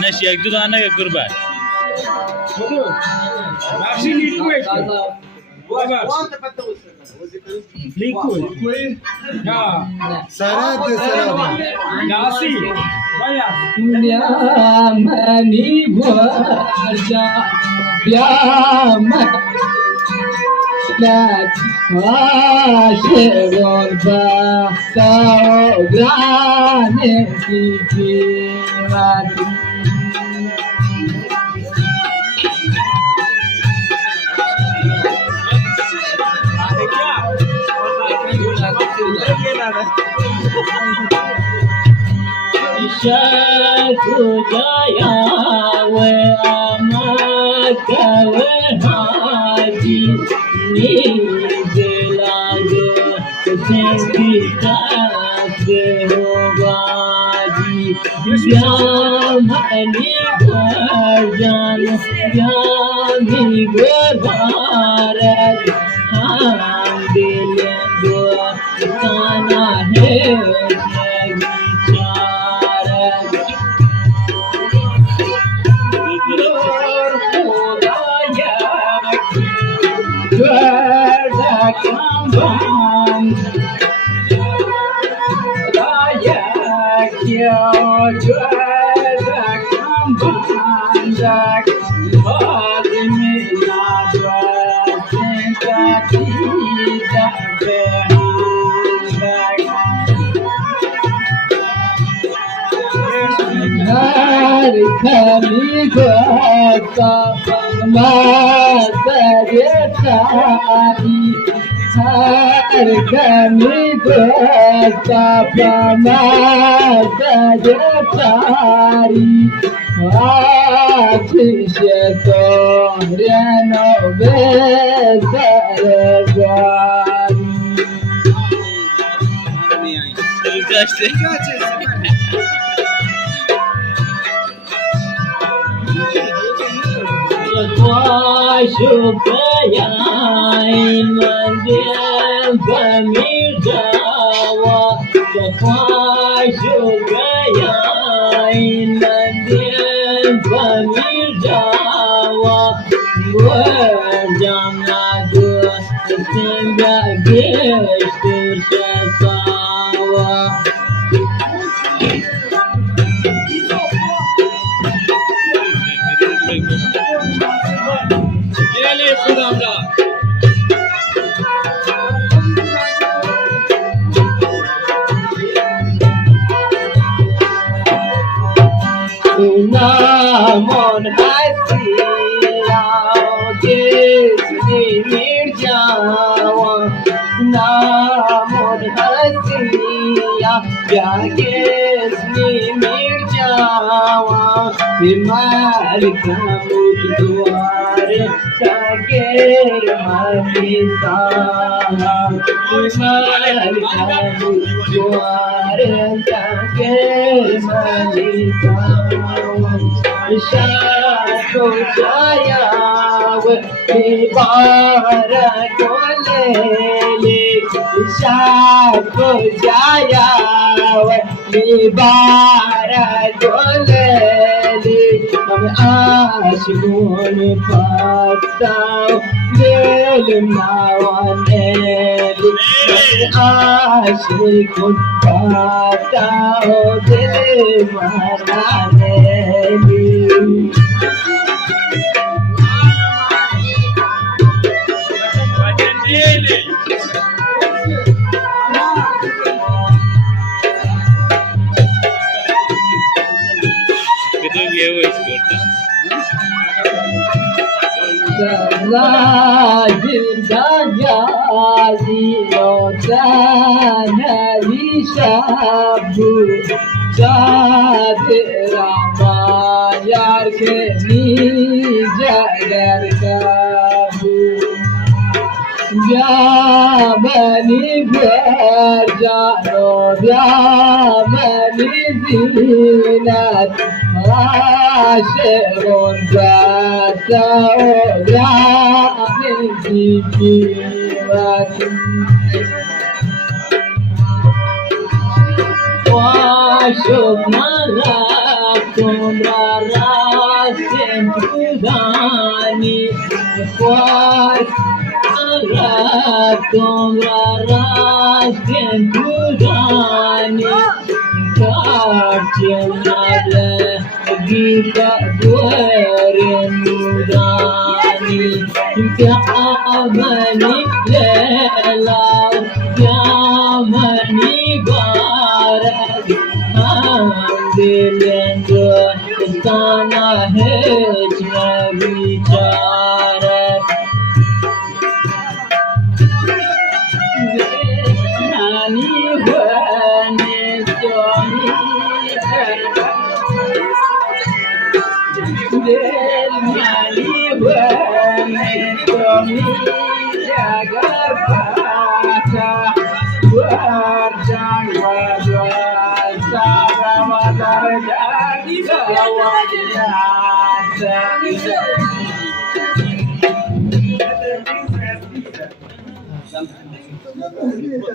Nasi ek dua anak kurban. Shatu jaya we amata we haji ni delago sengita se hobaji yamani garjan yami gwarat ham dilengo kana hai Kami gata mata getari, har kami gata mata getari, atishe to reno bezargari. Shukaya mandir bamijawa, shukaya mandir bamijawa, wajana dua sehingga gestu sasawa. Namun hasilau gisni mirjawa, namun hasilau gisni mirjawa, bimal kamu duare kagir manisa, bimal kamu duare kagir manisa. Shatu jaya we mubarak lele, shatu jaya we mubarak lele, hum aashikon patao dil nawane, hum aashikon patao dil nawane. Yar ke ni jagar kabu Yamani Bharjano Yamani Zinat Asheron Gatao Yamani Zikirat Washuk Marak Tumra Rasen Kudani Tumra Rasen Kudani Karchenare Gita Dwarin Mudani Yamani Lela Yamani Barat Andilendo Istana Hejna Vicharat Nani Bhani Swami Nani Bhani Swami Jagapata Varjang Vajwasa Ramadar Jagavajata